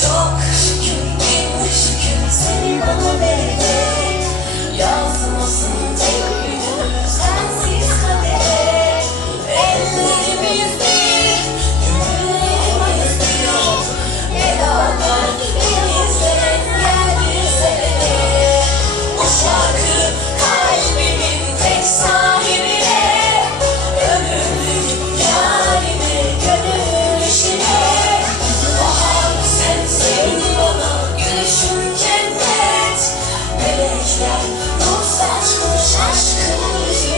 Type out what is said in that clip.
show. Move fast, move fast, couldn't.